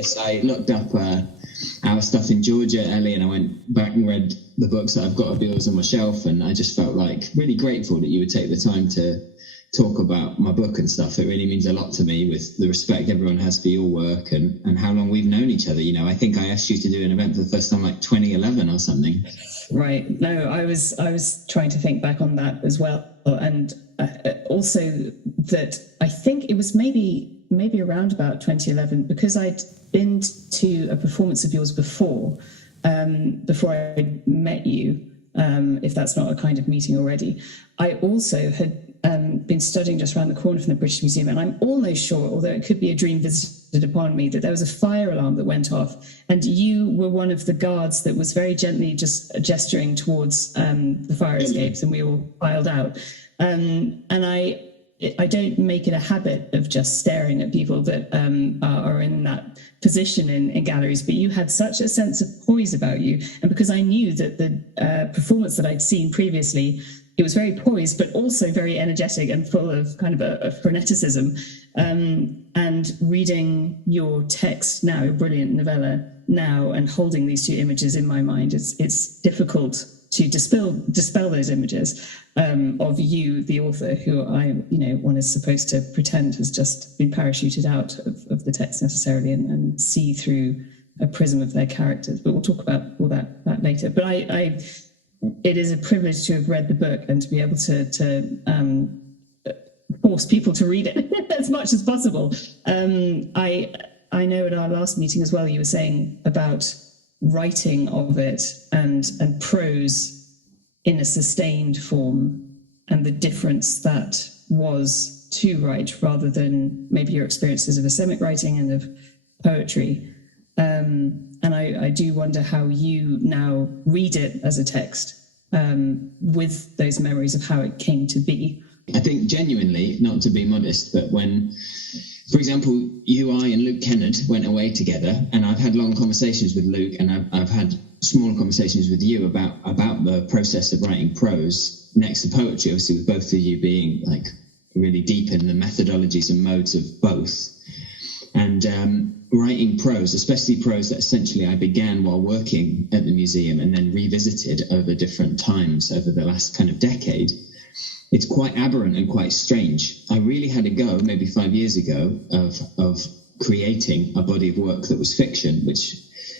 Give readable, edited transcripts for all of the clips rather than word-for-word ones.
this. I looked up our stuff in Georgia, Ellie, and I went back and read the books that I've got of yours on my shelf, and I just felt like really grateful that you would take the time to talk about my book and stuff. It really means a lot to me, with the respect everyone has for your work and how long we've known each other. You know, I think I asked you to do an event for the first time like 2011 or something. Right. No, I was trying to think back on that as well, and also that I think it was maybe around about 2011, because I'd been to a performance of yours before I met you. If that's not a kind of meeting already, I also had been studying just around the corner from the British Museum, and I'm almost sure, although it could be a dream visited upon me, that there was a fire alarm that went off, and you were one of the guards that was very gently just gesturing towards the fire escapes, and we all filed out. And I don't make it a habit of just staring at people that are in that position in galleries, but you had such a sense of poise about you. And because I knew that the performance that I'd seen previously, it was very poised, but also very energetic and full of kind of a freneticism. And reading your text now, your brilliant novella now, and holding these two images in my mind, it's difficult to dispel those images of you, the author, who one is supposed to pretend has just been parachuted out of the text necessarily, and see through a prism of their characters. But we'll talk about all that later. But it is a privilege to have read the book and to be able to force people to read it as much as possible. I know at our last meeting as well, you were saying about writing of it and prose in a sustained form, and the difference that was to write rather than maybe your experiences of asemic writing and of poetry. And I do wonder how you now read it as a text with those memories of how it came to be. I think genuinely, not to be modest, but when, for example, you, I and Luke Kennard went away together, and I've had long conversations with Luke, and I've had smaller conversations with you about the process of writing prose next to poetry, obviously with both of you being like really deep in the methodologies and modes of both. And writing prose, especially prose that essentially I began while working at the museum and then revisited over different times over the last kind of decade, it's quite aberrant and quite strange. I really had a go, maybe 5 years ago, of creating a body of work that was fiction, which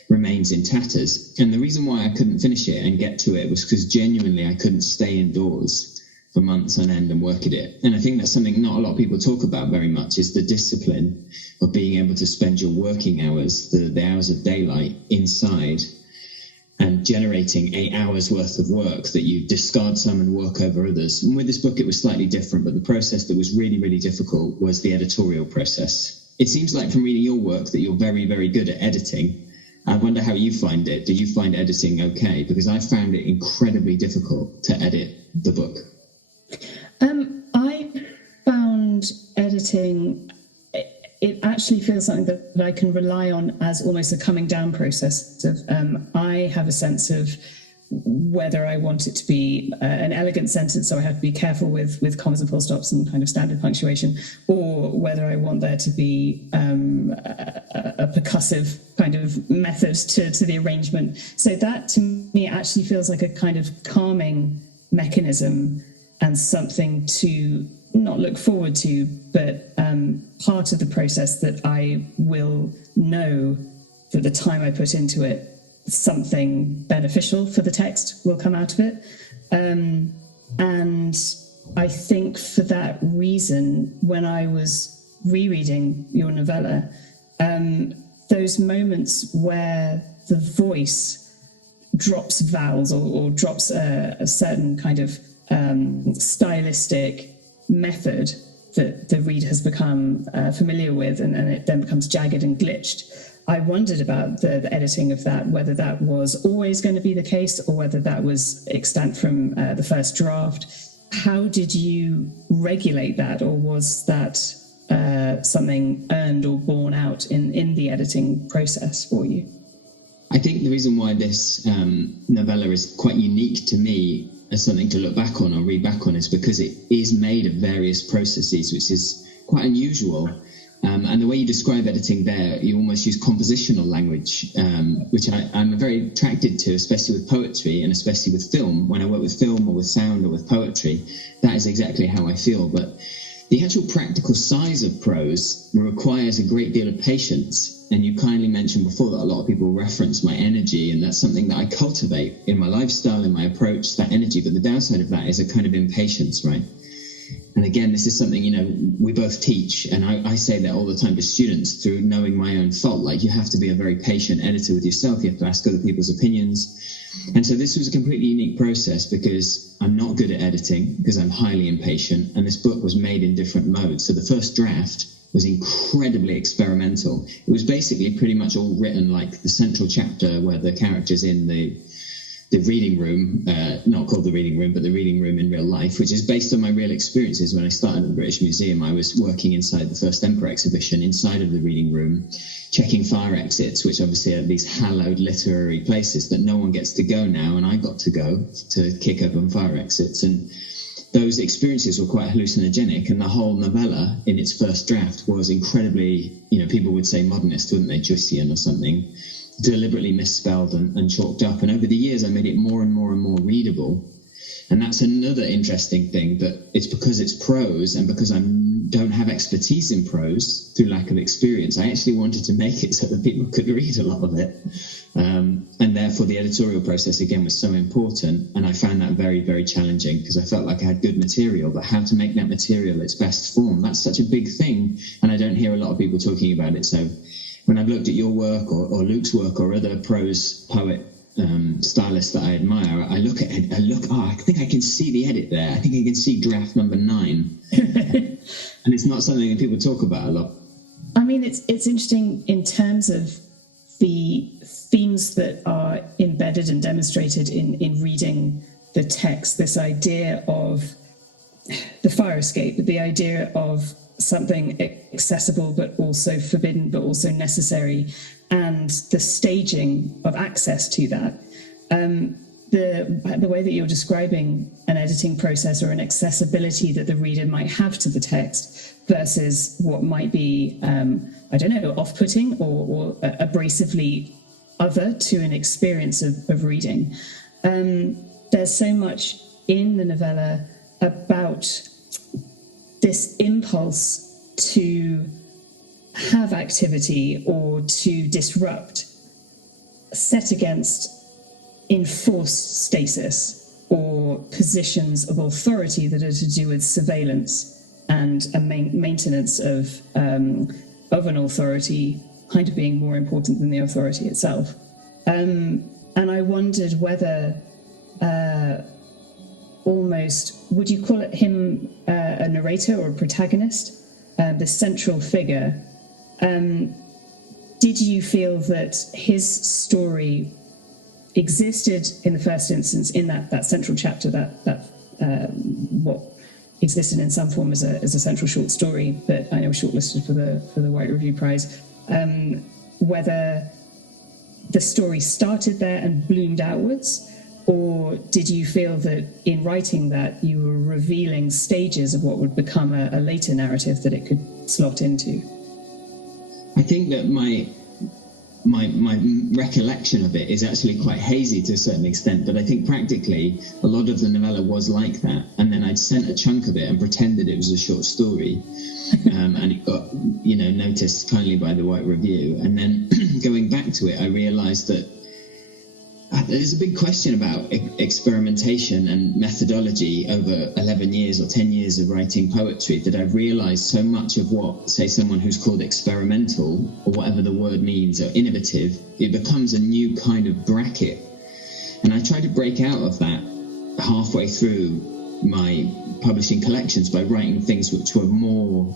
remains in tatters. And the reason why I couldn't finish it and get to it was because genuinely I couldn't stay indoors for months on end and work at it. And I think that's something not a lot of people talk about very much, is the discipline of being able to spend your working hours, the hours of daylight, inside and generating 8 hours worth of work that you discard some and work over others. And with this book, it was slightly different, but the process that was really, really difficult was the editorial process. It seems like from reading your work that you're very, very good at editing. I wonder how you find it. Do you find editing okay? Because I found it incredibly difficult to edit the book. I found editing, it actually feels something that I can rely on as almost a coming down process. I have a sense of whether I want it to be an elegant sentence, so I have to be careful with commas and full stops and kind of standard punctuation, or whether I want there to be a percussive kind of method to the arrangement. So that to me actually feels like a kind of calming mechanism and something to not look forward to, but part of the process that I will know that the time I put into it, something beneficial for the text will come out of it. And I think for that reason, when I was rereading your novella, those moments where the voice drops vowels or drops a certain kind of stylistic method that the reader has become familiar with, and it then becomes jagged and glitched. I wondered about the editing of that, whether that was always going to be the case or whether that was extant from the first draft. How did you regulate that, or was that something earned or born out in the editing process for you? I think the reason why this novella is quite unique to me as something to look back on or read back on is because it is made of various processes, which is quite unusual. And the way you describe editing there, you almost use compositional language, which I'm very attracted to, especially with poetry and especially with film. When I work with film or with sound or with poetry, that is exactly how I feel. But the actual practical size of prose requires a great deal of patience. And you kindly mentioned before that a lot of people reference my energy, and that's something that I cultivate in my lifestyle, in my approach, that energy. But the downside of that is a kind of impatience, right? And again, this is something, we both teach, and I say that all the time to students through knowing my own fault. Like, you have to be a very patient editor with yourself. You have to ask other people's opinions. And so this was a completely unique process because I'm not good at editing, because I'm highly impatient. And this book was made in different modes. So the first draft was incredibly experimental. It was basically pretty much all written like the central chapter where the character's in the reading room, not called the reading room, but the reading room in real life, which is based on my real experiences. When I started at the British Museum, I was working inside the first Emperor exhibition, inside of the reading room, checking fire exits, which obviously are these hallowed literary places that no one gets to go now, and I got to go to kick open fire exits. And those experiences were quite hallucinogenic, and the whole novella in its first draft was incredibly, people would say modernist, wouldn't they, Jussian or something, deliberately misspelled and chalked up. And over the years, I made it more and more and more readable. And that's another interesting thing, that it's because it's prose and because I don't have expertise in prose through lack of experience. I actually wanted to make it so that people could read a lot of it. And therefore, the editorial process, again, was so important. And I found that very, very challenging because I felt like I had good material, but how to make that material its best form, that's such a big thing. And I don't hear a lot of people talking about it. So when I've looked at your work or Luke's work or other prose poet stylists that I admire, I look at it, I think I can see the edit there. I think I can see draft number 9. And it's not something that people talk about a lot. I mean, it's interesting in terms of the themes that are embedded and demonstrated in reading the text, this idea of the fire escape, the idea of something accessible but also forbidden but also necessary, and the staging of access to that. The way that you're describing an editing process or an accessibility that the reader might have to the text versus what might be, off-putting or abrasively other to an experience of reading. There's so much in the novella about this impulse to have activity or to disrupt set against enforced stasis or positions of authority that are to do with surveillance and a maintenance of an authority kind of being more important than the authority itself. And I wondered whether would you call it him a narrator or a protagonist, the central figure? Did you feel that his story existed in the first instance in that central chapter, that what existed in some form as a central short story that I know was shortlisted for the White Review Prize? Whether the story started there and bloomed outwards, or did you feel that in writing that you were revealing stages of what would become a later narrative that it could slot into? I think that my recollection of it is actually quite hazy to a certain extent, but I think practically a lot of the novella was like that. And then I'd sent a chunk of it and pretended it was a short story. And it got, noticed kindly by the White Review. And then going back to it, I realized that there's a big question about experimentation and methodology over 11 years or 10 years of writing poetry, that I've realized so much of what, say, someone who's called experimental, or whatever the word means, or innovative, it becomes a new kind of bracket. And I try to break out of that halfway through my publishing collections by writing things which were more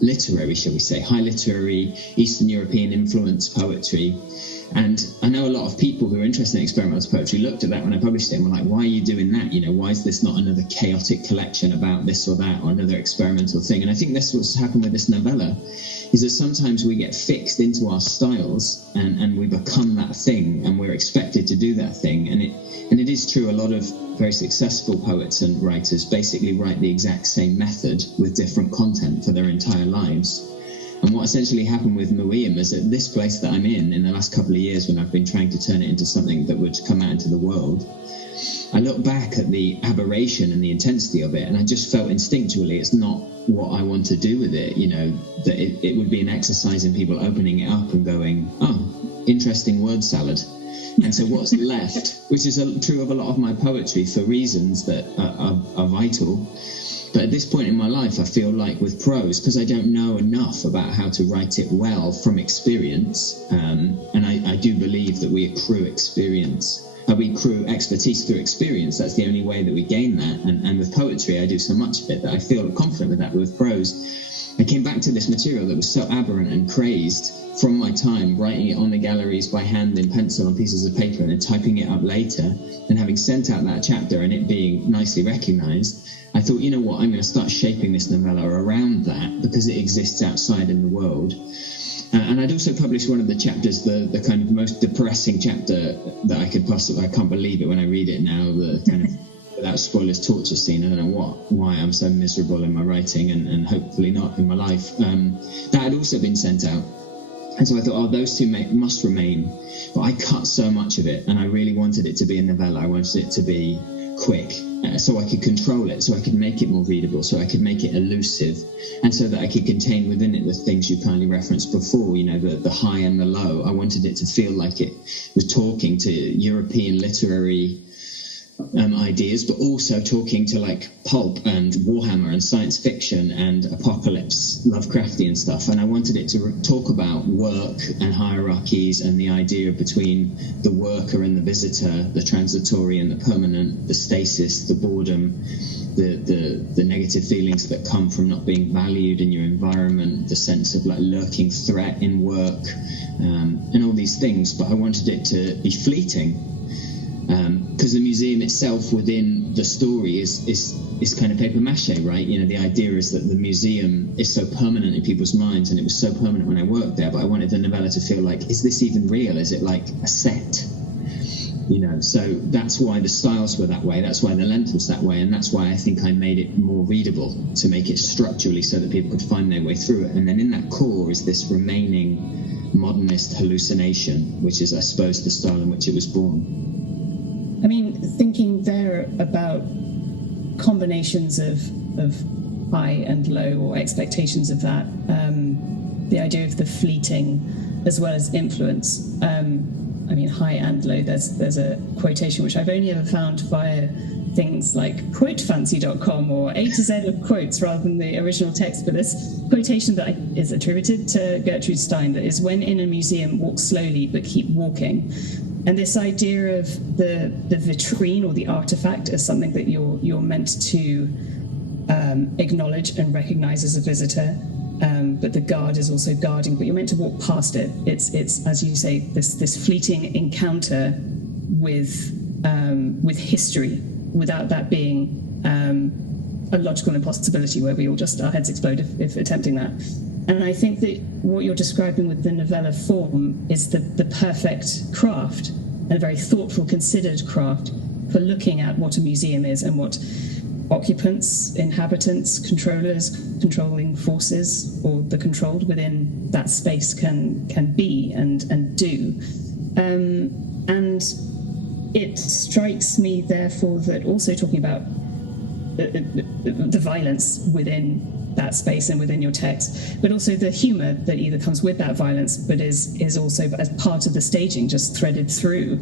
literary, shall we say, high literary, Eastern European influence poetry. And I know a lot of people who are interested in experimental poetry looked at that when I published it and were like, why are you doing that? Why is this not another chaotic collection about this or that, or another experimental thing? And I think that's what's happened with this novella, is that sometimes we get fixed into our styles and we become that thing, and we're expected to do that thing. And it is true, a lot of very successful poets and writers basically write the exact same method with different content for their entire lives. And what essentially happened with MUEUM is that this place that I'm in the last couple of years, when I've been trying to turn it into something that would come out into the world, I look back at the aberration and the intensity of it, and I just felt instinctually it's not what I want to do with it, that it would be an exercise in people opening it up and going, oh, interesting word salad. And so what's left, which is true of a lot of my poetry for reasons that are vital. But at this point in my life, I feel like with prose, because I don't know enough about how to write it well from experience, and I do believe that we accrue experience. We accrue expertise through experience. That's the only way that we gain that. And with poetry, I do so much of it that I feel confident with that. But with prose, I came back to this material that was so aberrant and crazed from my time writing it on the galleries by hand in pencil on pieces of paper and then typing it up later, and having sent out that chapter and it being nicely recognized, I thought, you know what, I'm going to start shaping this novella around that because it exists outside in the world. And I'd also published one of the chapters, the kind of most depressing chapter that I could possibly, I can't believe it when I read it now, the kind of, without spoilers, torture scene. I don't know why I'm so miserable in my writing and hopefully not in my life. That had also been sent out. And so I thought, oh, those two must remain. But I cut so much of it, and I really wanted it to be a novella. I wanted it to be quick, so I could control it, so I could make it more readable, so I could make it elusive, and so that I could contain within it the things you kindly referenced before, the high and the low. I wanted it to feel like it was talking to European literary ideas, but also talking to like pulp and Warhammer and science fiction and apocalypse, Lovecraftian stuff. And I wanted it to talk about work and hierarchies and the idea between the worker and the visitor, the transitory and the permanent, the stasis, the boredom, the negative feelings that come from not being valued in your environment, the sense of like lurking threat in work, and all these things. But I wanted it to be fleeting. Because the museum itself within the story is kind of paper mache, right? The idea is that the museum is so permanent in people's minds, and it was so permanent when I worked there, but I wanted the novella to feel like, is this even real? Is it like a set? So that's why the styles were that way, that's why the length was that way, and that's why I think I made it more readable, to make it structurally so that people could find their way through it. And then in that core is this remaining modernist hallucination, which is, I suppose, the style in which it was born. I mean, thinking there about combinations of high and low, or expectations of that, the idea of the fleeting as well as influence. I mean, high and low, there's a quotation which I've only ever found via things like quotefancy.com or A to Z of quotes rather than the original text, but this quotation that is attributed to Gertrude Stein, that is, when in a museum, walk slowly but keep walking. And this idea of the vitrine or the artifact as something that you're meant to acknowledge and recognize as a visitor, but the guard is also guarding, but you're meant to walk past it. It's as you say, this fleeting encounter with history, without that being a logical impossibility where we all just, our heads explode if attempting that. And I think that what you're describing with the novella form is the perfect craft, and a very thoughtful, considered craft for looking at what a museum is and what occupants, inhabitants, controllers, controlling forces, or the controlled within that space can be and do. And it strikes me, therefore, that also talking about the violence within that space and within your text, but also the humor that either comes with that violence, but is also as part of the staging, just threaded through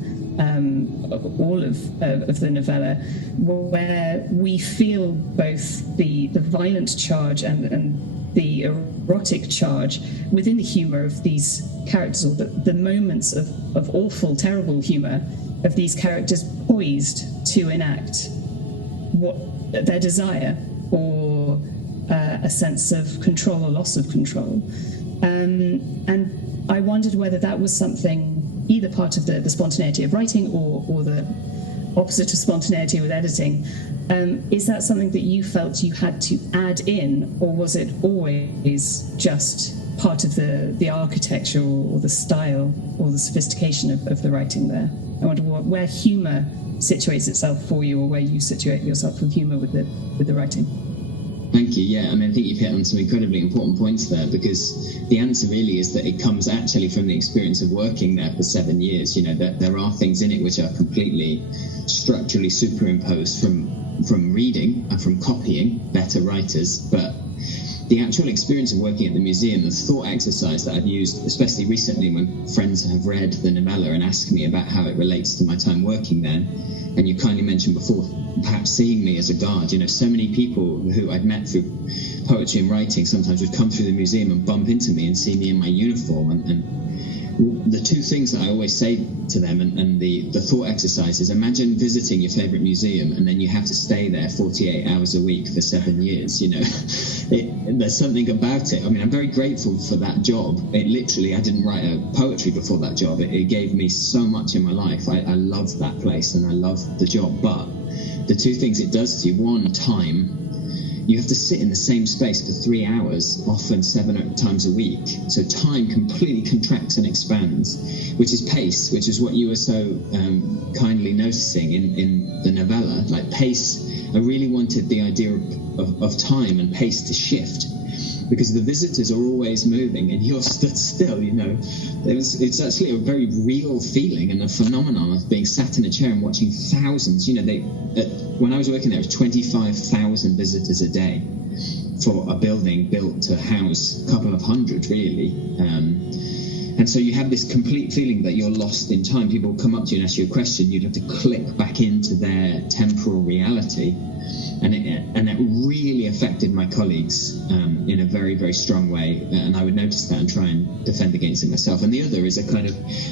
all of the novella, where we feel both the violent charge and the erotic charge within the humor of these characters, or the moments of awful, terrible humor of these characters poised to enact what their desire, or a sense of control or loss of control. And I wondered whether that was something, either part of the spontaneity of writing or the opposite of spontaneity with editing. Is that something that you felt you had to add in, or was it always just part of the architecture or the style or the sophistication of the writing there? I wonder where humor situates itself for you, or where you situate yourself with humor with the writing. Thank thank you. Yeah, I mean, I think you've hit on some incredibly important points there, because the answer really is that it comes actually from the experience of working there for 7 years. You know, that there are things in it which are completely structurally superimposed from reading and from copying better writers, but the actual experience of working at the museum, the thought exercise that I've used, especially recently when friends have read the novella and asked me about how it relates to my time working there. And you kindly mentioned before, perhaps seeing me as a guard. You know, so many people who I'd met through poetry and writing sometimes would come through the museum and bump into me and see me in my uniform. And the two things that I always say to them, and the thought exercise is, imagine visiting your favorite museum and then you have to stay there 48 hours a week for 7 years. You know, there's something about it. I mean, I'm very grateful for that job. It literally, I didn't write a poetry before that job. It gave me so much in my life. I love that place and I love the job. But the two things it does to you, one, time. You have to sit in the same space for 3 hours, often 7 times a week. So time completely contracts and expands, which is pace, which is what you were so kindly noticing in the novella. Like pace, I really wanted the idea of time and pace to shift, because the visitors are always moving and you're stood still, you know. It's actually a very real feeling and a phenomenon of being sat in a chair and watching thousands. You know, when I was working there, it was 25,000 visitors a day for a building built to house a couple of hundred, really. And so you have this complete feeling that you're lost in time. People come up to you and ask you a question, you'd have to click back into their temporal reality. And it really affected my colleagues in a very, very strong way. And I would notice that and try and defend against it myself. And the other is I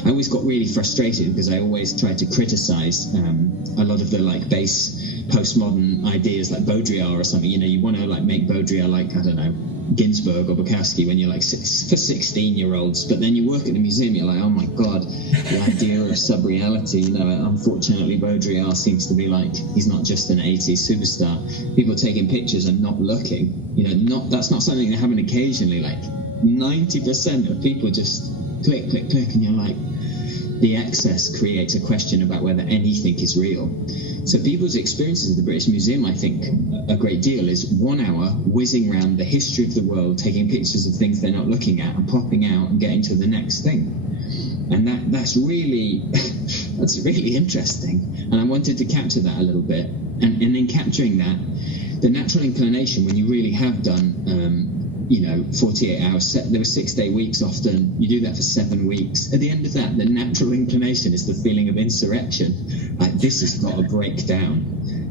always got really frustrated because I always tried to criticize a lot of the base postmodern ideas like Baudrillard or something. You know, you want to make Baudrillard I don't know, Ginsberg or Bukowski when you're for 16-year-olds, but then you work at the museum, you're like, oh my god, the idea of sub-reality. You know, unfortunately Baudrillard seems to be he's not just an 80s superstar. People taking pictures and not looking, you know, that's not something that happen occasionally. 90% of people just click, and you're like, the excess creates a question about whether anything is real. So people's experiences of the British Museum, I think, a great deal is 1 hour whizzing around the history of the world, taking pictures of things they're not looking at and popping out and getting to the next thing. And that's really interesting. And I wanted to capture that a little bit. And in capturing that, the natural inclination when you really have done 48 hours, there were 6-day weeks often, you do that for 7 weeks. At the end of that, the natural inclination is the feeling of insurrection. This has got to break down.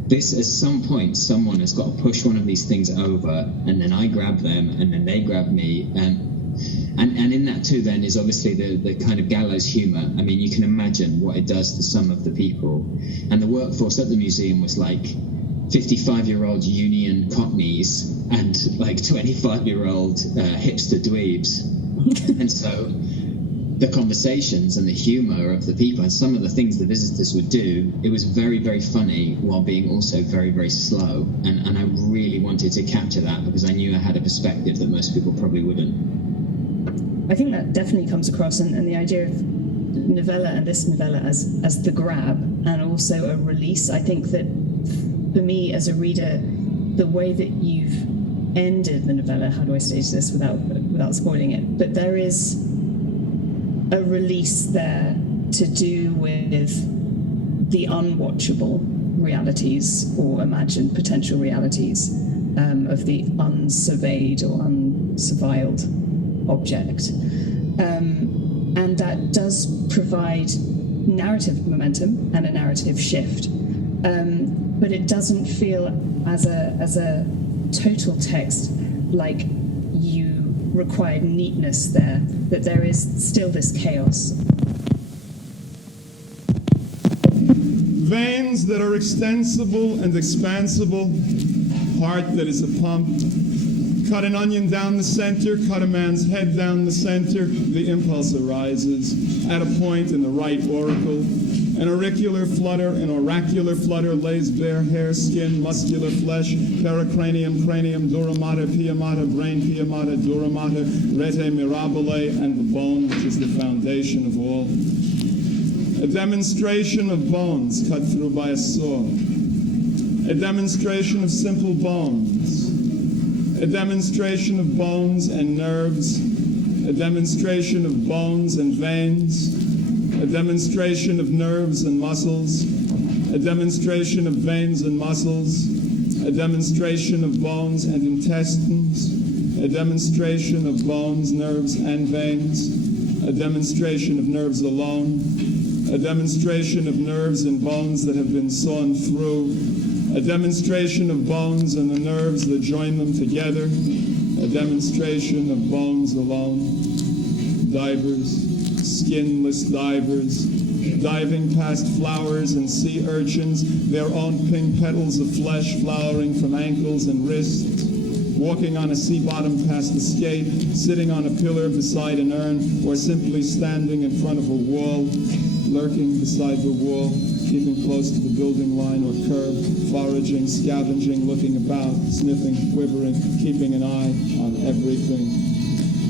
This, at some point, someone has got to push one of these things over, and then I grab them, and then they grab me. And in that too, then, is obviously the kind of gallows humor. I mean, you can imagine what it does to some of the people. And the workforce at the museum was 55-year-old union cockneys and 25-year-old hipster dweebs. And so the conversations and the humor of the people and some of the things the visitors would do, it was very, very funny while being also very, very slow. And I really wanted to capture that because I knew I had a perspective that most people probably wouldn't. I think that definitely comes across, and the idea of novella and this novella as the grab and also a release. I think that for me as a reader, the way that you've ended the novella, how do I stage this without spoiling it, but there is a release there to do with the unwatchable realities or imagined potential realities of the unsurveyed or unsurveilled object. And that does provide narrative momentum and a narrative shift. But it doesn't feel as a total text like you required neatness there, that there is still this chaos. Veins that are extensible and expansible, heart that is a pump. Cut an onion down the center, cut a man's head down the center, the impulse arises at a point in the right auricle. An auricular flutter, an oracular flutter lays bare hair, skin, muscular flesh, pericranium, cranium, dura mater, pia mater, brain, pia mater, dura mater, rete mirabile, and the bone, which is the foundation of all. A demonstration of bones cut through by a saw. A demonstration of simple bones. a demonstration of bones and nerves, a demonstration of bones and veins, a demonstration of nerves and muscles, a demonstration of veins and muscles, a demonstration of bones and intestines, a demonstration of bones, nerves, and veins, a demonstration of nerves alone, a demonstration of nerves and bones that have been sawn through, a demonstration of bones and the nerves that join them together, a demonstration of bones alone, divers, skinless divers, diving past flowers and sea urchins, their own pink petals of flesh flowering from ankles and wrists, walking on a sea bottom past the skate, sitting on a pillar beside an urn, or simply standing in front of a wall, lurking beside the wall, keeping close to the building line or curb, foraging, scavenging, looking about, sniffing, quivering, keeping an eye on everything.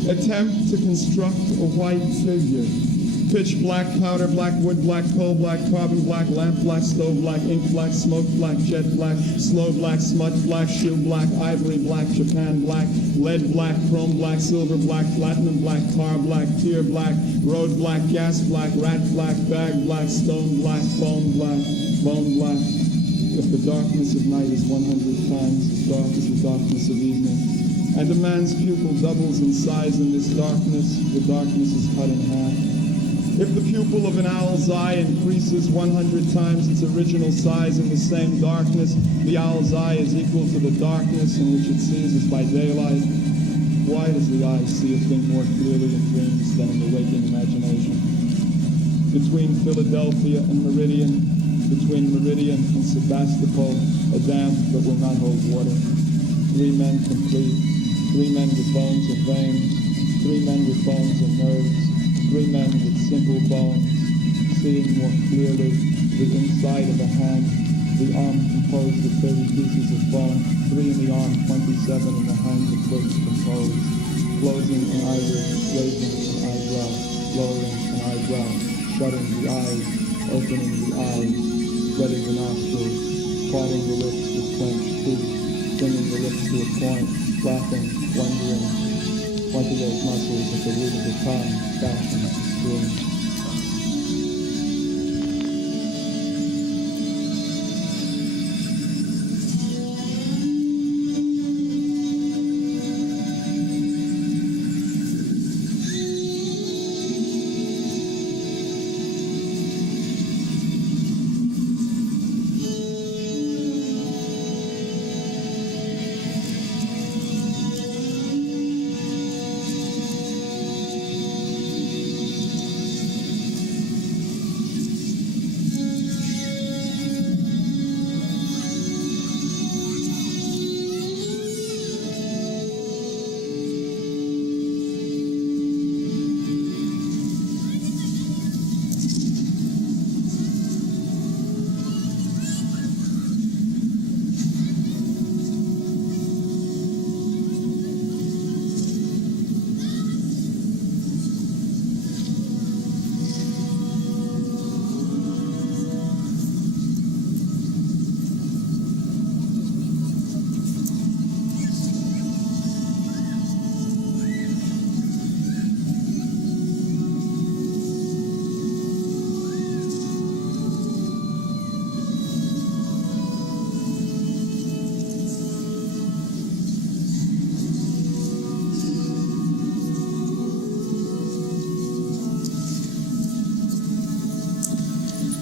Attempt to construct a white figure. Pitch black, powder black, wood black, coal black, carbon black, lamp black, stove black, ink black, smoke black, jet black, slow black, smudge black, shoe black, ivory black, Japan black, lead black, chrome black, silver black, platinum black, car black, tear black, road black, gas black, rat black, bag black, stone black, bone black, bone black. If the darkness of night is 100 times as dark as the darkness of evening, and a man's pupil doubles in size in this darkness, the darkness is cut in half. If the pupil of an owl's eye increases 100 times its original size in the same darkness, the owl's eye is equal to the darkness in which it sees as by daylight. Why does the eye see a thing more clearly in dreams than in the waking imagination? Between Philadelphia and Meridian, between Meridian and Sebastopol, a dam that will not hold water. 3 men complete, 3 men with bones and veins, 3 men with bones and nerves, 3 men with simple bones, seeing more clearly the inside of a hand, the arm composed of 30 pieces of bone, 3 in the arm, 27 in the hand, the foot composed, closing an iris, raising an eyebrow, lowering an eyebrow, shutting the eyes, opening the eyes, spreading the nostrils, parting the lips with clenched teeth, bringing the lips to a point, laughing, wondering, 28 muscles at the root of the tongue, fashion, screwing.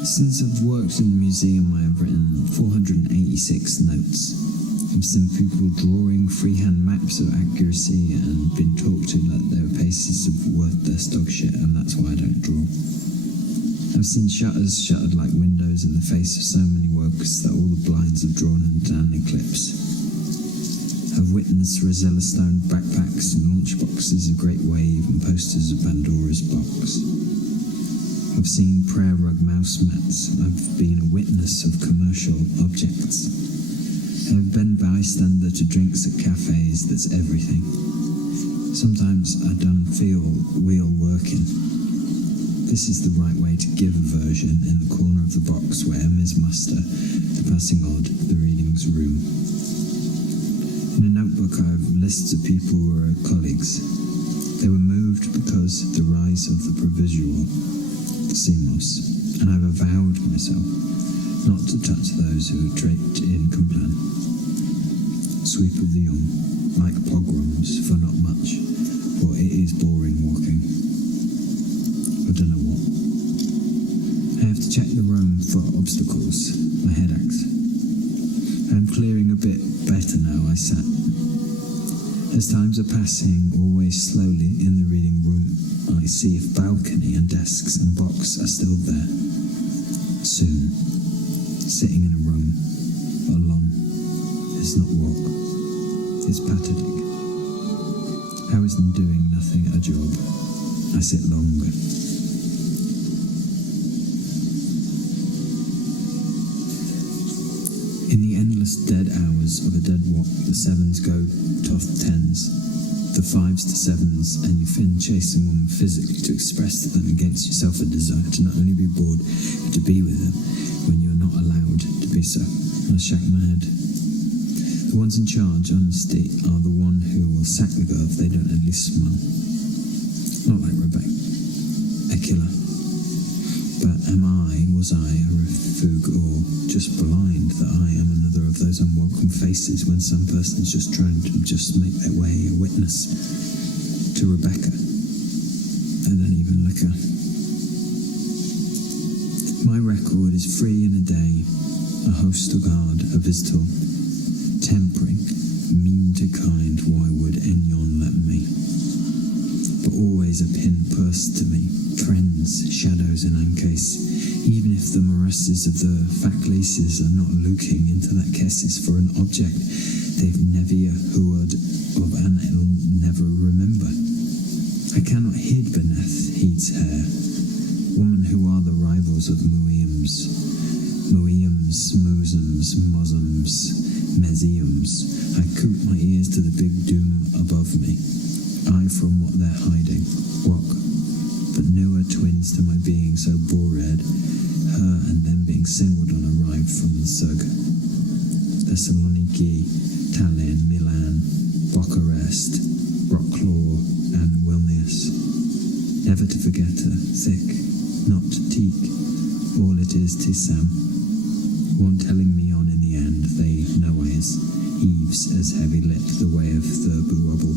Since I've worked in the museum, I have written 486 notes. I've seen people drawing freehand maps of accuracy and been taught to that there are places of worthless dog shit, and that's why I don't draw. I've seen shutters shuttered like windows in the face of so many works that all the blinds are drawn into an eclipse. I've witnessed Rosella Stone backpacks and lunchboxes of Great Wave and posters of Pandora's Box. I've seen prayer rug mouse mats. I've been a witness of commercial objects. I've been bystander to drinks at cafes, that's everything. Sometimes I don't feel wheel working. This is the right way to give a version in the corner of the box where Ms. Muster, the passing odd, the readings room. In a notebook I have lists of people who are colleagues. They were moved because the rise of the provisional CMOS, and I've avowed myself not to touch those who are draped in complan. Sweep of the young, like pogroms, for not much, for it is boring walking. I don't know what. I have to check the room for obstacles, my head aches. I am clearing a bit better now, I sat. As times are passing, always slowly in the reading room, I see if balcony and desks and box are still there. Soon, sitting in a room, alone, is not walk, it's pathetic. How is doing nothing a job? I sit longer. In the endless dead hours of a dead walk, the sevens go tough tens, the fives to sevens, and you fin chasing women physically to express to them against yourself a desire to not only be bored, but to be with them when you're not allowed to be so. I shake my head. The ones in charge, honesty, are the one who will sack the girl if they don't at least smile. Not like Rebecca, a killer. But was I a refuge or just blind that I am another of those unwelcome faces when some person is just trying to just make their way a witness to Rebecca? And then even liquor. My record is free in a day, a host to guard, a visitor, tempering, mean to kind, why would Enyon let me? But always a pin pursed to me, friends, shadows in uncase, even if the morasses of the faculties are not looking into that cases for an object they've never heard of and will never remember. I cannot hid beneath heat's hair, women who are the rivals of MUEUMs, museums, museums. I coot my ears to the big doom above me. I from what they're hiding, rock, but newer twins to my being so bored, her and them being singled on arrived from the Sug. Thessaloniki, Tallinn, Milan, Bucharest, Wroclaw, and Vilnius. Never to forget her, thick, not teak, all it is Sam. One telling me on in the end, they know is, heaves as heavy lit the way of the rubble,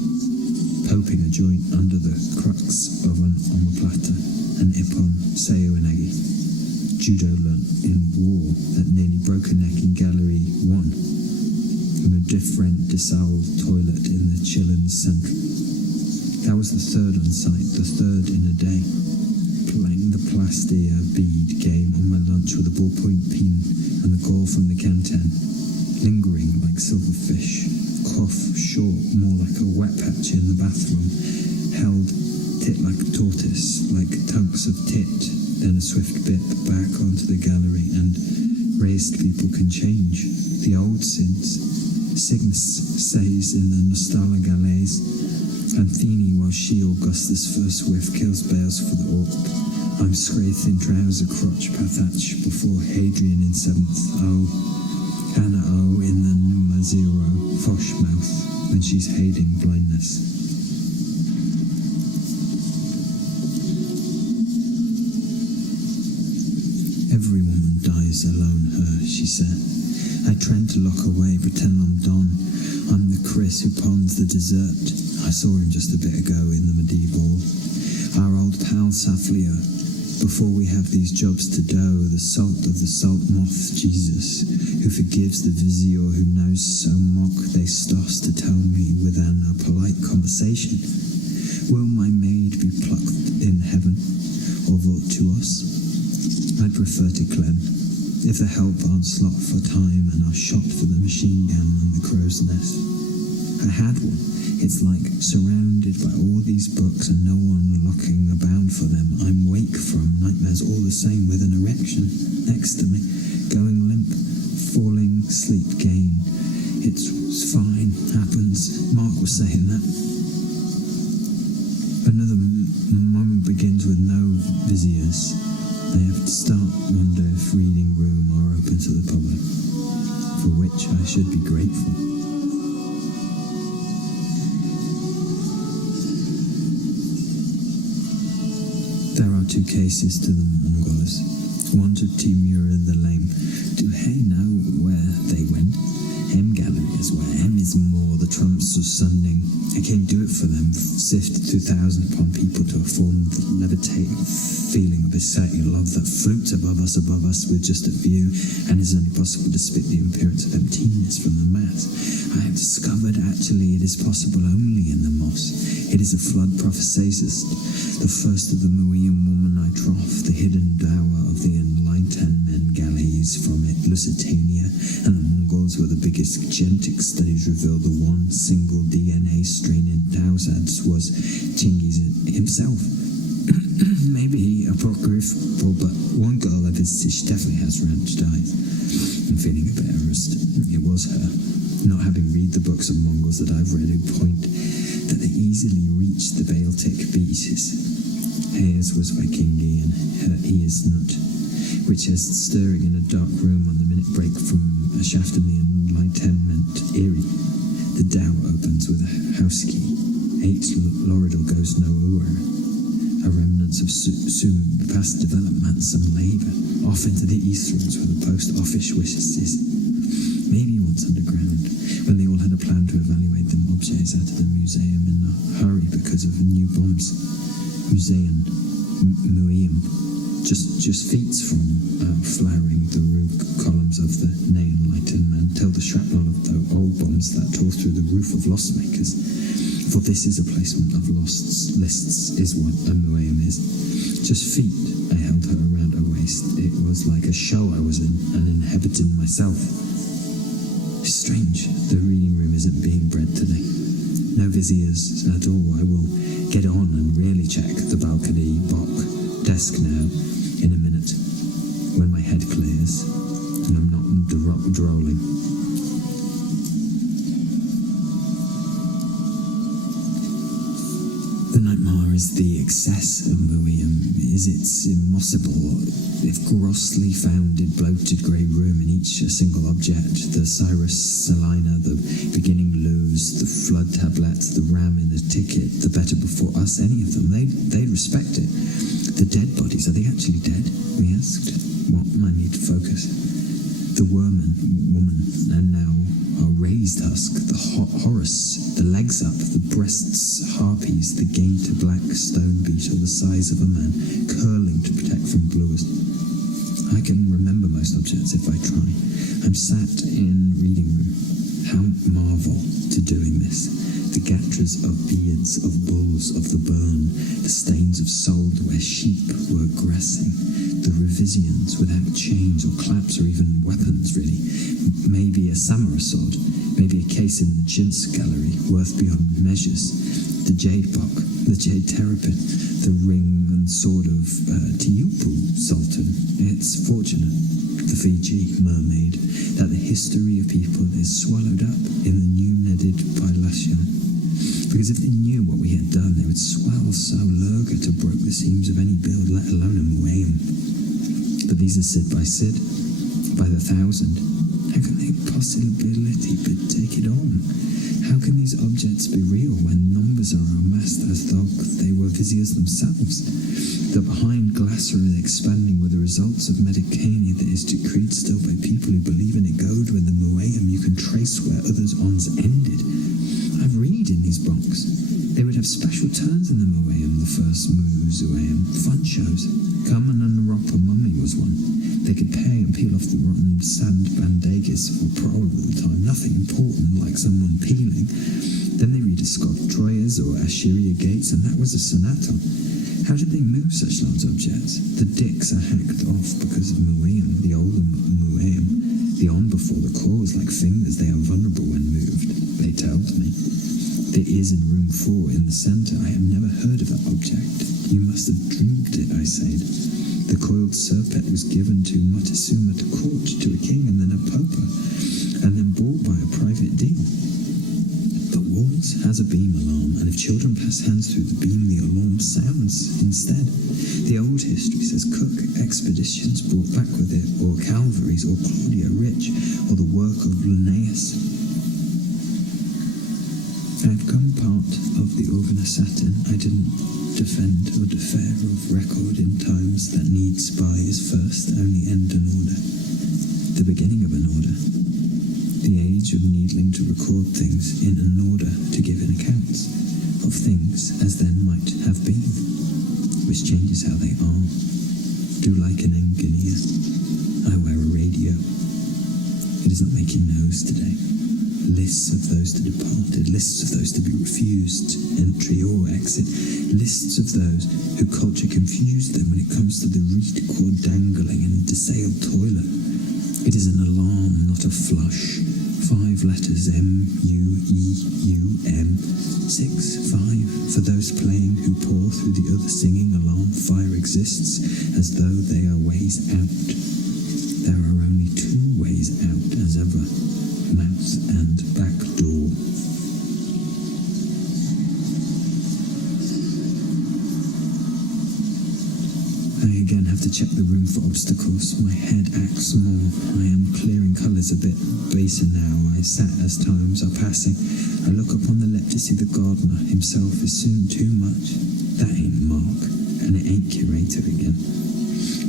poping a joint under the crux of an omoplata, an ippon, sayo and eggy. Judo learnt in war that nearly broke a neck in Gallery 1, in a different dissolved toilet in the Chillin Centre. That was the third on site, the third in a day. Playing the plastia bead game on my lunch with a ballpoint pen and the goal from the canteen, lingering like silverfish, cough short, more like a wet patch in the bathroom, held tit like a tortoise, like tongues of tit, then a swift bit back onto the gallery, and raised people can change. The old sins, Cygnus says in the Nostala Galaise, Anthony while she Augustus first whiff kills bales for the orc. I'm scrath in trouser crotch pathach before Hadrian in 7th O. Anna O in the Numa Zero, Fosh mouth, when she's hating blindness. Every woman dies alone, her, she said. I tried to look away, pretend I'm Don. I'm the Chris who ponds the dessert. I saw him just a bit ago in the medieval. Our old pal Saflio. Before we have these jobs to do, the salt of the salt moth, Jesus, who forgives the vizier who knows so mock they stoss to tell me within a polite conversation. Will my maid be plucked in heaven, or vought to us? I'd prefer to Clem, if the help aren't slot for time and are shot for the machine gun and the crow's nest. I had one. It's like surrounded by all these books and no one looking about for them. I'm wake from nightmares all the same with an erection next to me, going limp, falling sleep gain. It's fine, happens. Mark was saying that. Another moment begins with no visitors. I have to start wonder if reading room are open to the public, for which I should be grateful. cases to the Mongols. One to Timur the Lame. Do they know where they went? M gallery is where M is more the trumps of sunding. I can't do it for them. Sift 2,000 upon people to a form the levitating feeling of exciting love that floats above us with just a view, and is only possible to spit the appearance of emptiness from the mass. I have discovered actually it is possible only in the moss. It is a flood prophesizest, the first of the MUEUM woman I trough, the hidden dower of the enlightenment galleys from it, Lusitania, and the Mongols were the biggest genetic studies revealed the one single DNA strain in Taozads was Chinggis himself. Maybe apocryphal, but one girl I visited, she definitely has rounded eyes. I'm feeling a bit harassed. It was her. Not having read the books of Mongols that I've read who point that they easily reach the Baltic beaches. Hers was Vikingi and her ears nut, which is stirring in a dark room on the minute break from a shaft in the enlightenment eerie. The dower opens with a house key. 8 Loridal goes nowhere. A remnants of soon past development, some labour, off into the ethereals where the post office wishes is. Maybe once underground, when they all had a plan to evaluate them objects out of the museum in a hurry because of new bombs. MUEUM, just feet from flowering the roof columns of the Nile-enlightenment till the shrapnel of the old bombs that tore through the roof of lost makers. For this is a placement of lost lists, is what a MUEUM is. Just feet. I held her around her waist. It was like a show I was in, and inhabiting myself. Strange, the reading room isn't being bred today. No viziers at all. I will get on and really check the balcony desk now in a minute, when my head clears and I'm not drolling. The nightmare is the excess of MUEUM, is its impossible, if grossly founded, bloated grey room in each a single object, the Cyrus Salina, the beginning lose, the flood tablet, the ram in the ticket, the better before us, any of them, they'd respect it. The dead bodies, are they actually dead? We asked. What? I need to focus. The woman, and now a raised husk, the Horus, the legs up, the breasts harpies, the gainter black stone beetle the size of a man, curling to protect from bluers. I can remember most objects if I try. I'm sat in reading room. How marvel to doing this. The gatras of beards of bulls of the burn, the stains of sold where sheep were grassing, the revisions without chains or claps or even weapons really. Maybe a samurai sword, maybe a case in the chintz gallery, worth beyond measures. The jade box, the jade terrapin, the ring and sword of Tiupu Sultan. It's fortunate, the Fiji mermaid, that the history of people is swallowed up in the new kneaded Pilation. Because if they knew what we had done, they would swell so lurga to broke the seams of any build, let alone a MUEUM. But these are Sid, by the thousand. How can they possibly but take it on? How can these objects be real when numbers are amassed as though they were viziers themselves? The behind glasser is expanding with the results of medicani that is decreed still by people who believe in it. Goad with the MUEUM, you can trace where others' ons ended. I read in these books. They would have special turns in the MUEUM, the first museum, fun shows. Come and unwrap a mummy was one. They could pay and peel off the rotten sand bandages for parole at the time. Nothing important like someone peeling. Then they read a Scott Troyers or Assyria Gates, and that was a sonata. How did they move such large objects? The dicks are hacked off because of MUEUM, the older MUEUM. The on before the claws like fingers, they are vulnerable when moved, they told me. There is in room 4 in the centre. I have never heard of that object. You must have dreamed it, I said. The coiled serpent was given to Montezuma to court, to a king and then a pope, and then bought by a private deal. But walls has a beam alarm, and if children pass hands through the beam, the alarm sounds instead. The old history says Cook expeditions brought back with it, or Calvaries, or Claudia Rich, or the work of Linnaeus. I have become part of the organization sat in, I didn't defend or defer of record in times that needs by is first only end an order, the beginning of an order, the age of needling to record things in an order to give an account of things as then might have been, which changes how they are. Do like an engineer. I wear a radio. It is not making noise today. Lists of those that departed, lists of those to be refused entry or exit, lists of those who culture confused them when it comes to the reed cord dangling in a desailed toilet. It is an alarm, not a flush. 5 letters, MUEUM, 6, 5, for those playing who pour through the other singing. Alarm fire exists as though they are ways out. There are only 2 ways out as ever, mouth and back door. I again have to check the room for obstacles. My head acts more. I am clearing colours a bit baser now. I sat as times are passing. I look upon the left to see the gardener himself is soon too much. That ain't Mark, and it ain't curator again.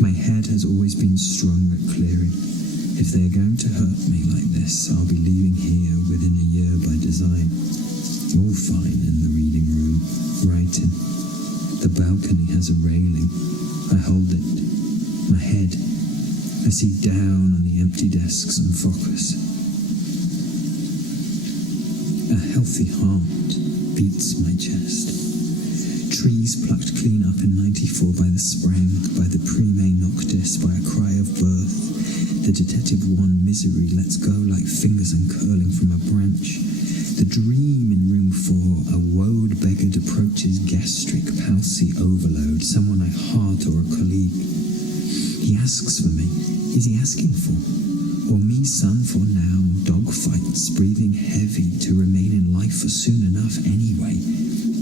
My head has always been strong at clearing. If they are going to hurt me like this, I'll be leaving here within a year by design. All fine in the reading room, writing. The balcony has a railing. I hold it. My head. I see down on the empty desks and focus. A healthy heart beats my chest. Trees plucked clean up in 94 by the sprang, by the prime noctis, by a cry of birth. The detective one misery lets go like fingers uncurling from a branch. The dream in room 4, a woed beggared approaches gastric palsy overload, someone I heart or a colleague. He asks for me. Is he asking for? Or me, son, for now, dogfights, breathing heavy to remain in life for soon enough anyway.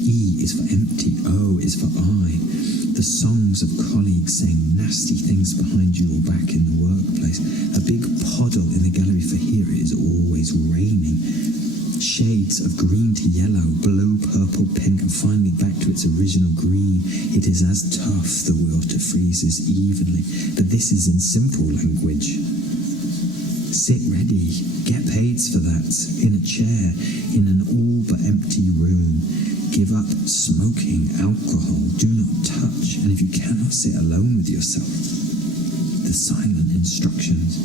E is for empty, O is for I. The songs of colleagues saying nasty things behind you or back in the workplace. A big puddle in the gallery, for here it is always raining. Shades of green to yellow, blue, purple, pink, and finally back to its original green. It is as tough, the water freezes evenly, but this is in simple language. Sit ready, get paid for that, in a chair, in an all but empty room. Give up smoking, alcohol, do not touch, and if you cannot sit alone with yourself, the silent instructions.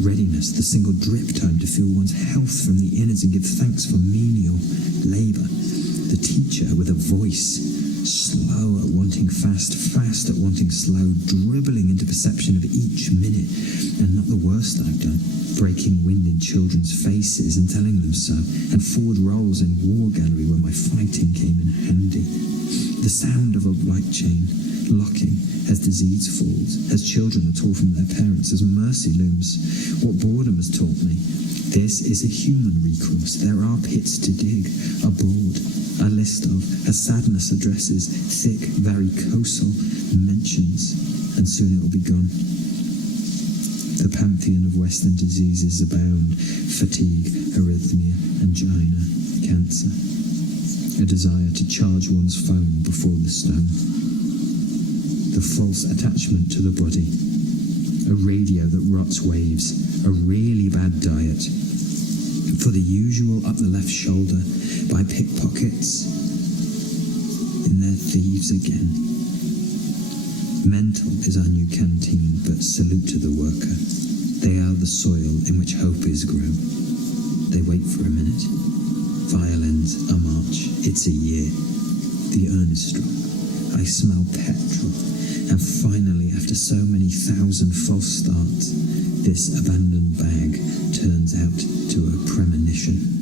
Readiness, the single drip time to feel one's health from the innards and give thanks for menial labour. The teacher with a voice, slow at wanting fast, fast at wanting slow, dribbling into perception of each minute, and not the worst I've done, breaking wind in children's faces and telling them so, and forward rolls in war gallery where my fighting came in handy. The sound of a light chain, locking as disease falls, as children are taught from their parents, as mercy looms. What boredom has taught me. This is a human recourse. There are pits to dig, a board, a list of, as sadness addresses, thick, varicosal mentions, and soon it will be gone. The pantheon of Western diseases abound: fatigue, arrhythmia, angina, cancer. A desire to charge one's phone before the stone. The false attachment to the body. A radio that rots waves. A really bad diet. For the usual up the left shoulder by pickpockets. In their thieves again. Mental is our new canteen, but salute to the worker. They are the soil in which hope is grown. They wait for a minute. Violins, a march, it's a year. The urn is struck. I smell petrol. And finally, after so many thousand false starts, this abandoned bag turns out to a premonition.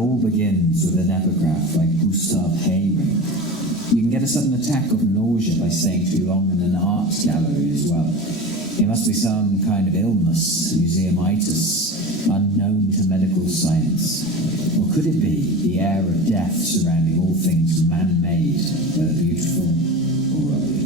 all begins with an epigraph like Gustav Heiring. You can get a sudden attack of nausea by staying too long in an art gallery as well. It must be some kind of illness, museumitis, unknown to medical science. Or could it be the air of death surrounding all things man-made, whether beautiful or ugly?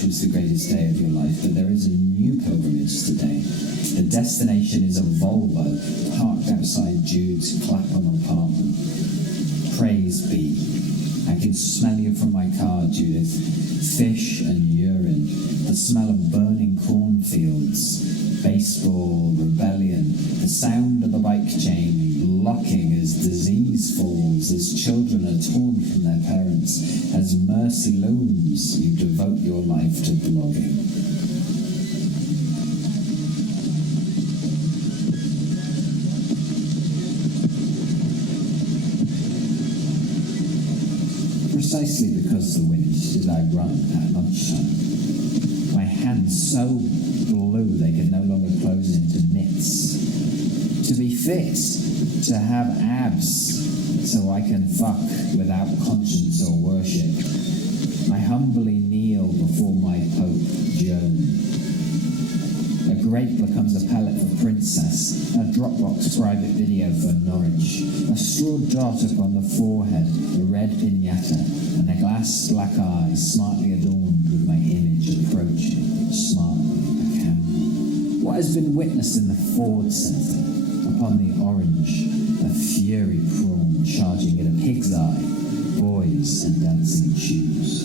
Was the greatest day of your life, but there is a new pilgrimage today. The destination is a Volvo parked outside Jude's Clapham apartment. Praise be. I can smell you from my car, Judith. Fish and urine, the smell of burning cornfields, baseball, rebellion, the sound of the bike chain locking as disease falls, as children are torn from their parents, as mercy looms, you devote your life to blogging. Precisely because the wind did I run at lunchtime. My hands so blue they could no longer close into knits. To be fit, to have abs, so I can fuck without conscience or worship. I humbly kneel before my Pope Joan. A grape becomes a pellet for Princess, a Dropbox private video for Norwich, a straw dot upon the forehead, a red piñata, and a glass black eye smartly adorned with my image approaching, smartly a camera. What has been witnessed in the Ford Centre? Upon the orange, a fury prawn charging at a pig's eye, boys and dancing shoes.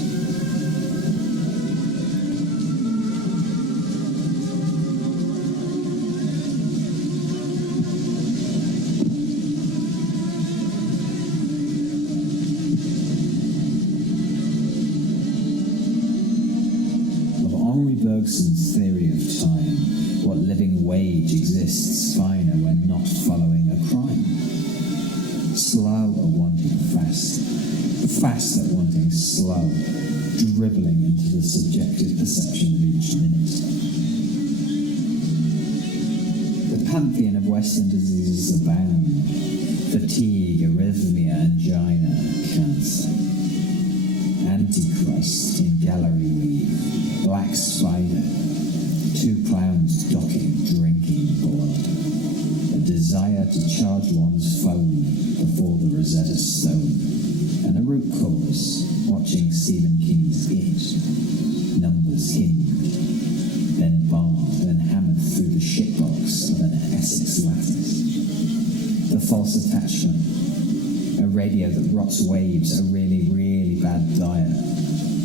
Of Henri Bergson's theory of time, what living wage exists finer when not following a crime. Slow at wanting fast, fast at wanting slow, dribbling into the subjective perception of each minute. The pantheon of Western diseases abound: fatigue, arrhythmia, angina, cancer. Antichrist in gallery weave, black spider, two clowns docking, drinking blood. A desire to charge one's phone before the Rosetta Stone. And a root cause, watching Stephen King's It. Numbers hymned, then barred, then hammered through the shitbox of an Essex lattice. The false attachment, a radio that rots waves, a really, really bad diet.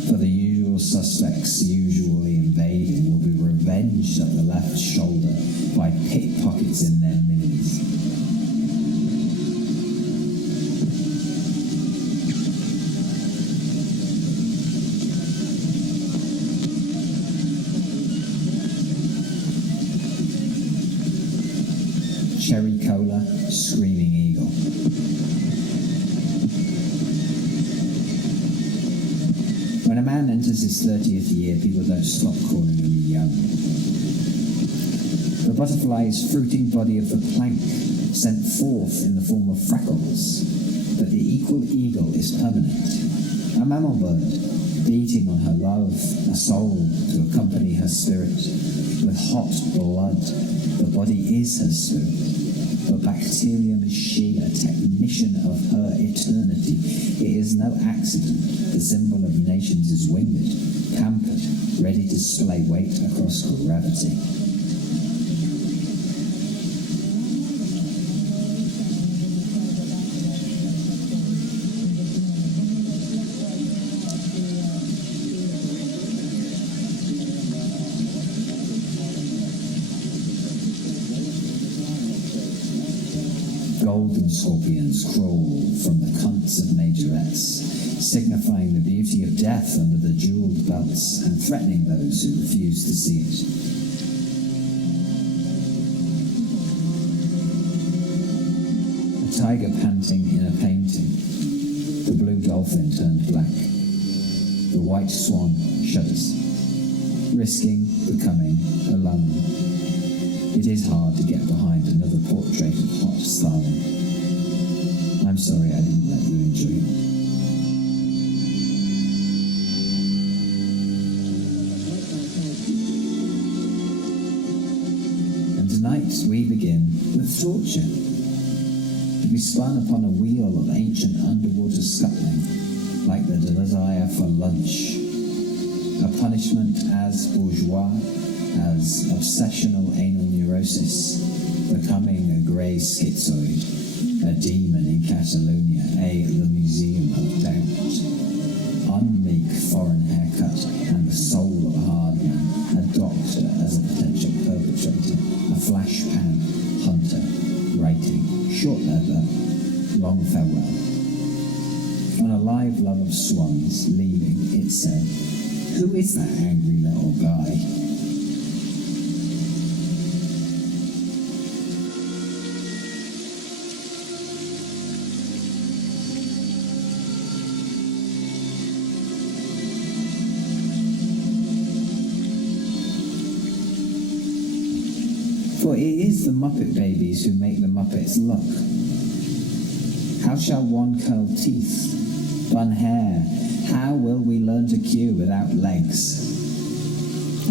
For the usual suspects usually invading will be revenged at the left shoulder by pickpockets in their minis. Cherry Cola, Screaming Eagle. When a man enters his 30th year, people don't stop calling him young. The butterfly is fruiting body of the plank, sent forth in the form of freckles. But the equal eagle is permanent. A mammal bird, beating on her love, a soul to accompany her spirit. With hot blood, the body is her spirit. But bacterium is she, a technician of her eternity. It is no accident. The symbol of nations is winged, pampered, ready to display weight across gravity. golden scorpions crawl from the cunts of majorettes, signifying the beauty of death under the jeweled belts and threatening those who refuse to see it. A tiger panting in a painting. The blue dolphin turned black. The white swan shudders, risking becoming alone. It is hard to get behind another portrait of hot Stalin. I'm sorry I didn't let you enjoy it. And tonight we begin with torture. To be spun upon a wheel of ancient underwater scuttling, like the desire for lunch. A punishment as bourgeois as obsessional anal neurosis, becoming a grey schizoid, a demon in Catalonia, the museum of doubt. Unmeek foreign haircut and the soul of a hard man, a doctor as a potential perpetrator, a flash pan hunter, writing, short leather, long farewell. On a live love of swans leaving, it said, "Who is that angry little guy?" For it is the Muppet babies who make the Muppets look. How shall one curl teeth, bun hair? How will we learn to queue without legs?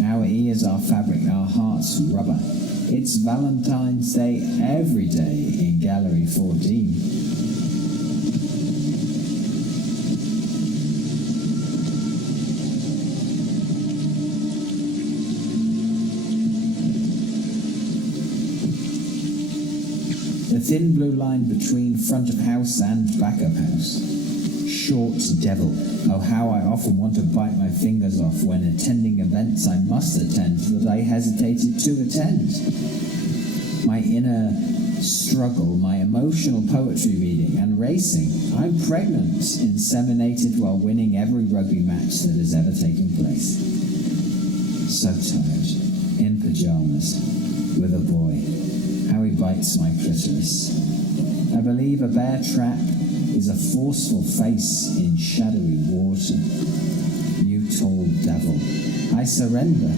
Our ears are fabric, our hearts rubber. It's Valentine's Day every day in Gallery 14. The thin blue line between front of house and back of house. Short devil. Oh, how I often want to bite my fingers off when attending events I must attend that I hesitated to attend. My inner struggle, my emotional poetry reading and racing. I'm pregnant, inseminated while winning every rugby match that has ever taken place. So tired, in pyjamas, with a boy. How he bites my clitoris. I believe a bear trap is a forceful face in shadowy water. You tall devil, I surrender.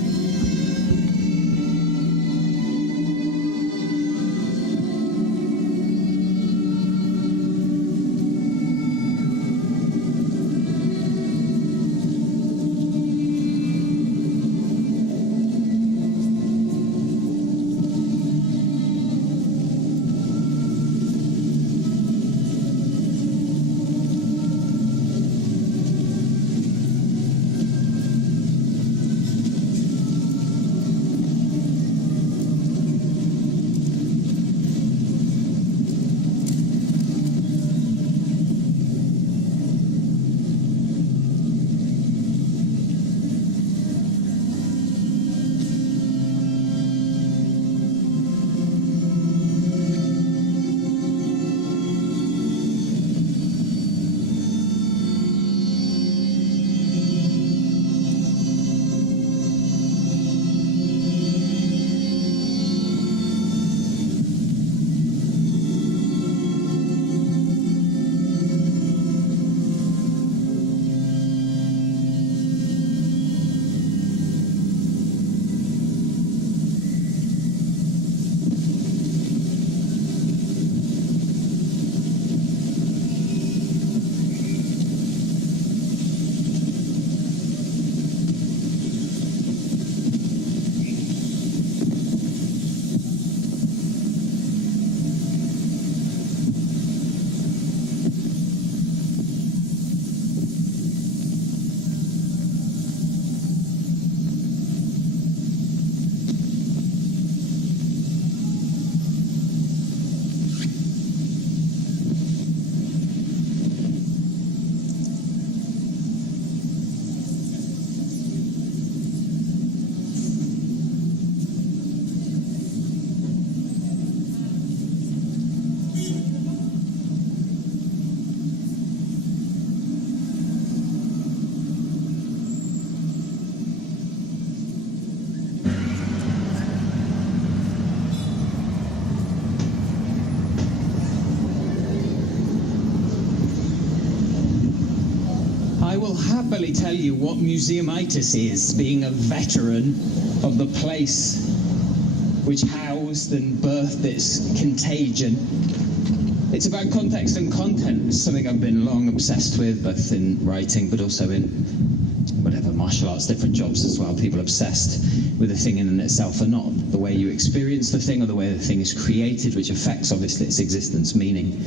happily tell you what museumitis is, being a veteran of the place which housed and birthed its contagion. It's about context and content, something I've been long obsessed with, both in writing but also in whatever, martial arts, different jobs as well. People obsessed with the thing in and itself or not. The way you experience the thing or the way the thing is created, which affects, obviously, its existence, meaning.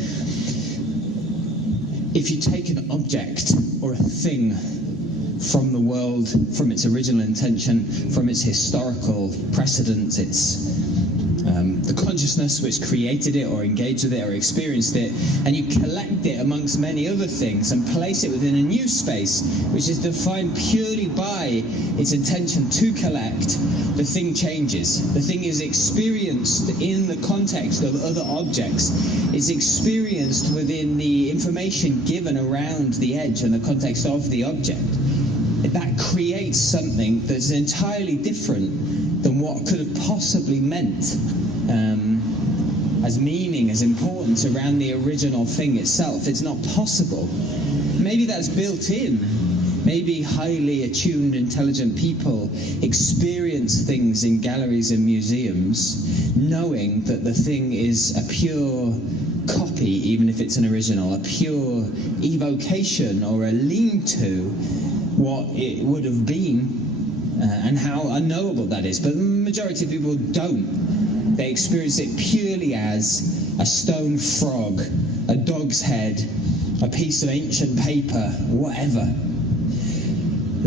If you take an object or a thing from the world, from its original intention, from its historical precedent, its the consciousness which created it or engaged with it or experienced it, and you collect it amongst many other things and place it within a new space which is defined purely by its intention to collect, the thing changes. The thing is experienced in the context of other objects. It's experienced within the information given around the edge and the context of the object. That creates something that's entirely different than what could have possibly meant as meaning, as importance around the original thing itself. It's not possible. Maybe that's built in. Maybe highly attuned, intelligent people experience things in galleries and museums knowing that the thing is a pure copy, even if it's an original, a pure evocation or a lean-to what it would have been, and how unknowable that is. But the majority of people don't. They experience it purely as a stone frog, a dog's head, a piece of ancient paper, whatever.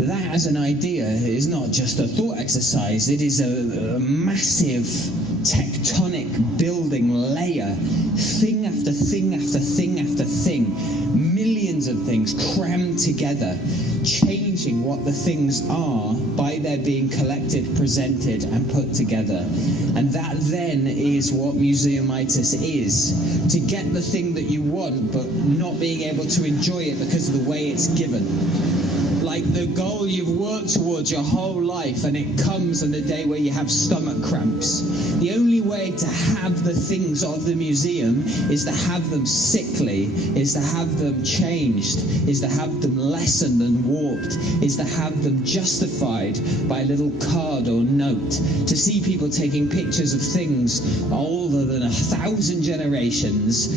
That as an idea is not just a thought exercise, it is a massive tectonic building layer, thing after thing after thing after thing, millions of things crammed together, changing what the things are by their being collected, presented, and put together. And that then is what museumitis is. To get the thing that you want, but not being able to enjoy it because of the way it's given. Like the goal you've worked towards your whole life, and it comes on the day where you have stomach cramps. The only way to have the things of the museum is to have them sickly, is to have them changed, is to have them lessened and warped, is to have them justified by a little card or note. To see people taking pictures of things older than 1,000 generations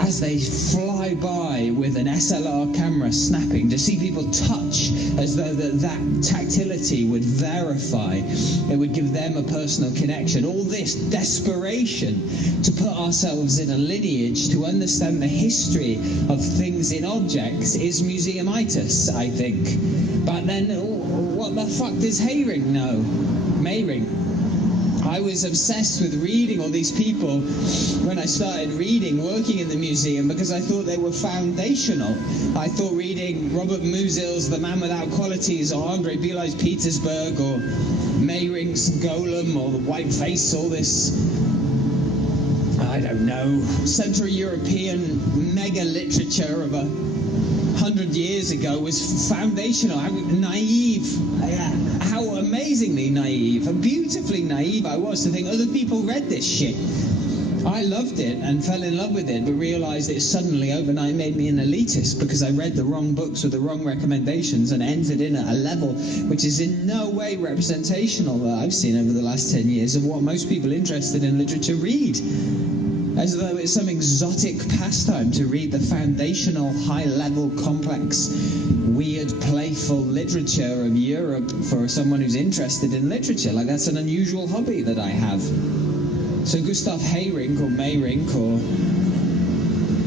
as they fly by with an SLR camera snapping, to see people touch as though that tactility would verify, it would give them a personal connection. All this desperation to put ourselves in a lineage, to understand the history of things in objects is museumitis, I think. But then, what the fuck does Hayring know? Mayring. I was obsessed with reading all these people when I started reading, working in the museum, because I thought they were foundational. I thought reading Robert Musil's The Man Without Qualities, or Andre Bielay's Petersburg, or Mayring's Golem, or The White Face, all this, I don't know, Central European mega literature of 100 years ago was foundational. How naive, how amazingly naive, and beautifully naive I was to think other people read this shit. I loved it and fell in love with it, but realized it suddenly overnight made me an elitist because I read the wrong books with the wrong recommendations and entered in at a level which is in no way representational that I've seen over the last 10 years of what most people interested in literature read. As though it's some exotic pastime to read the foundational, high-level, complex, weird, playful literature of Europe for someone who's interested in literature. Like, that's an unusual hobby that I have. So Gustav Hayring, or Mayring, or...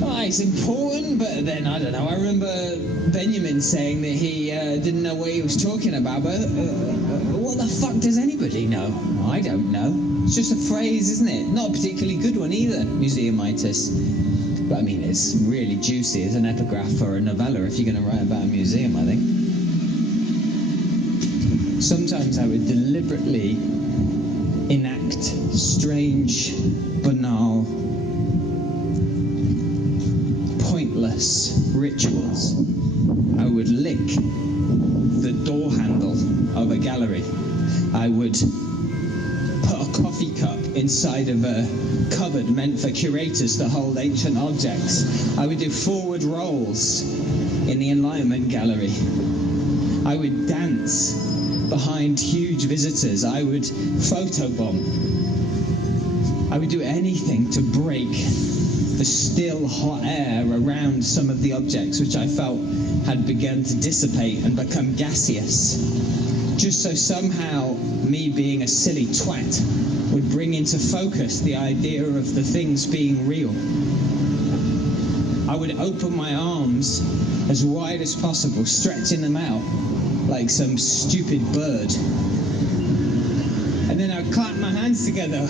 Oh, it's important, but then, I don't know. I remember Benjamin saying that he didn't know what he was talking about, but what the fuck does anybody know? I don't know. It's just a phrase, isn't it? Not a particularly good one either, museumitis. But I mean, it's really juicy as an epigraph or a novella if you're going to write about a museum, I think. Sometimes I would deliberately enact strange, banal, pointless rituals. I would lick the door handle of a gallery. I would coffee cup inside of a cupboard meant for curators to hold ancient objects. I would do forward rolls in the Enlightenment Gallery. I would dance behind huge visitors. I would photobomb. I would do anything to break the still hot air around some of the objects which I felt had begun to dissipate and become gaseous, just so somehow me being a silly twat would bring into focus the idea of the things being real. I would open my arms as wide as possible, stretching them out like some stupid bird. And then I'd clap my hands together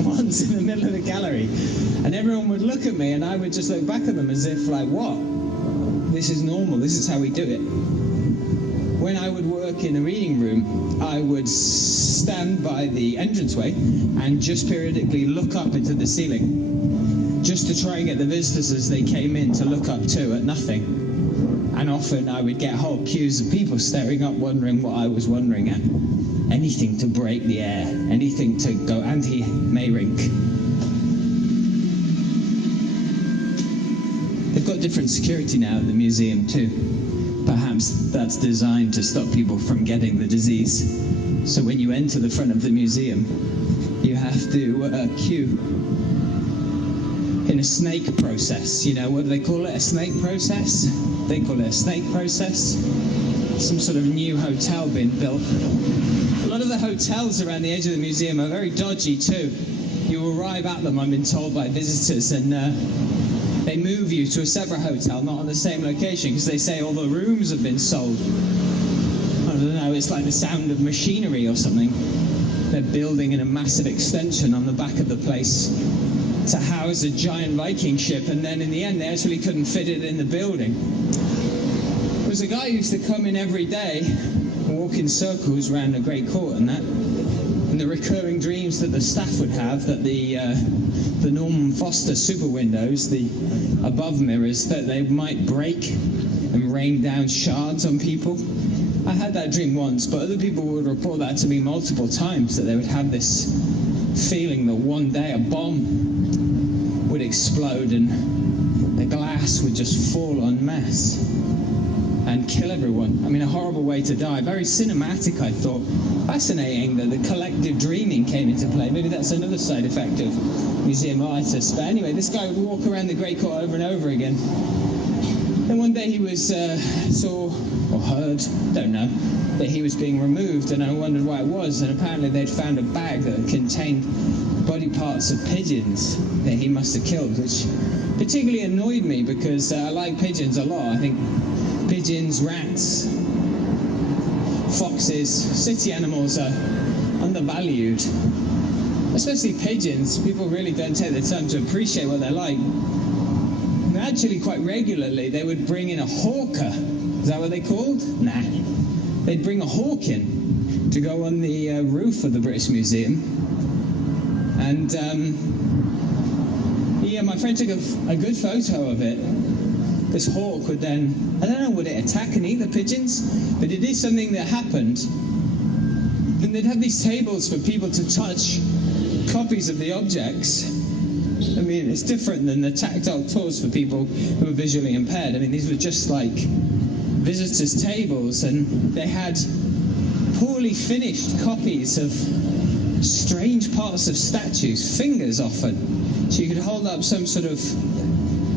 once in the middle of the gallery, and everyone would look at me, and I would just look back at them as if, like, what? This is normal, this is how we do it. When I would work in the reading room, I would stand by the entranceway and just periodically look up into the ceiling, just to try and get the visitors as they came in to look up too at nothing. And often I would get whole queues of people staring up, wondering what I was wondering at. Anything to break the air, anything to go anti-Mayrink. They've got different security now at the museum too. Perhaps that's designed to stop people from getting the disease. So when you enter the front of the museum, you have to queue in a snake process. You know, what do they call it? A snake process? They call it a snake process. Some sort of new hotel being built. A lot of the hotels around the edge of the museum are very dodgy too. You arrive at them, I've been told by visitors, and they move you to a separate hotel, not on the same location, because they say all the rooms have been sold. I don't know, it's like the sound of machinery or something. They're building in a massive extension on the back of the place to house a giant Viking ship, and then in the end they actually couldn't fit it in the building. There was a guy who used to come in every day and walk in circles around the Great Court and that, and the recurring dreams that the staff would have, that the Norman Foster super windows, the above mirrors, that they might break and rain down shards on people. I had that dream once, but other people would report that to me multiple times, that they would have this feeling that one day a bomb would explode and the glass would just fall en masse and kill everyone. I mean, a horrible way to die. Very cinematic, I thought. Fascinating that the collective dreaming came into play. Maybe that's another side effect of museumitis. But anyway, this guy would walk around the Great Court over and over again. Then one day he was saw or heard, don't know, that he was being removed, and I wondered why it was. And apparently they'd found a bag that contained body parts of pigeons that he must have killed, which particularly annoyed me because I like pigeons a lot. I think pigeons, rats, foxes, city animals are undervalued. Especially pigeons. People really don't take the time to appreciate what they're like. And actually, quite regularly, they would bring in a hawker. Is that what they called? Nah. They'd bring a hawk in to go on the roof of the British Museum. And yeah, my friend took a good photo of it. This hawk would then, I don't know, would it attack and eat the pigeons? But it is something that happened. And they'd have these tables for people to touch copies of the objects. I mean, it's different than the tactile tours for people who are visually impaired. I mean, these were just like visitors' tables, and they had poorly finished copies of strange parts of statues, fingers often. So you could hold up some sort of,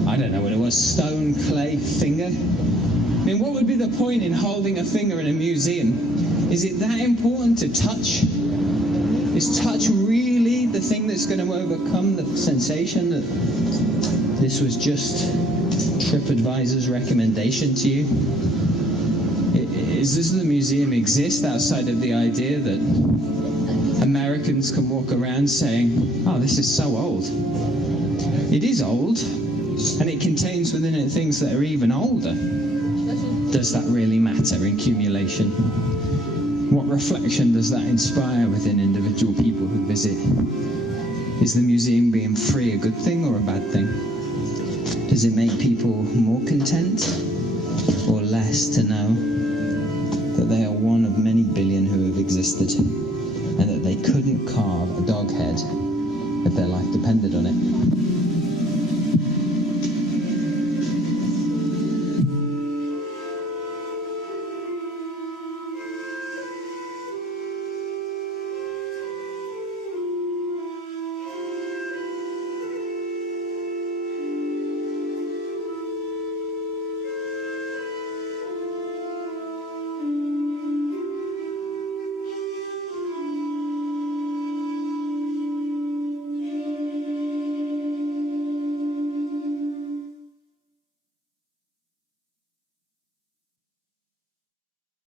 I don't know what it was, stone, clay finger. I mean, what would be the point in holding a finger in a museum? Is it that important to touch? Is touch really the thing that's going to overcome the sensation that this was just TripAdvisor's recommendation to you? Does the museum exist outside of the idea that Americans can walk around saying, oh, this is so old? It is old, and it contains within it things that are even older. Does that really matter in accumulation? What reflection does that inspire within individual people who visit? Is the museum being free a good thing or a bad thing? Does it make people more content or less to know that they are one of many billion who have existed and that they couldn't carve a dog head if their life depended on it?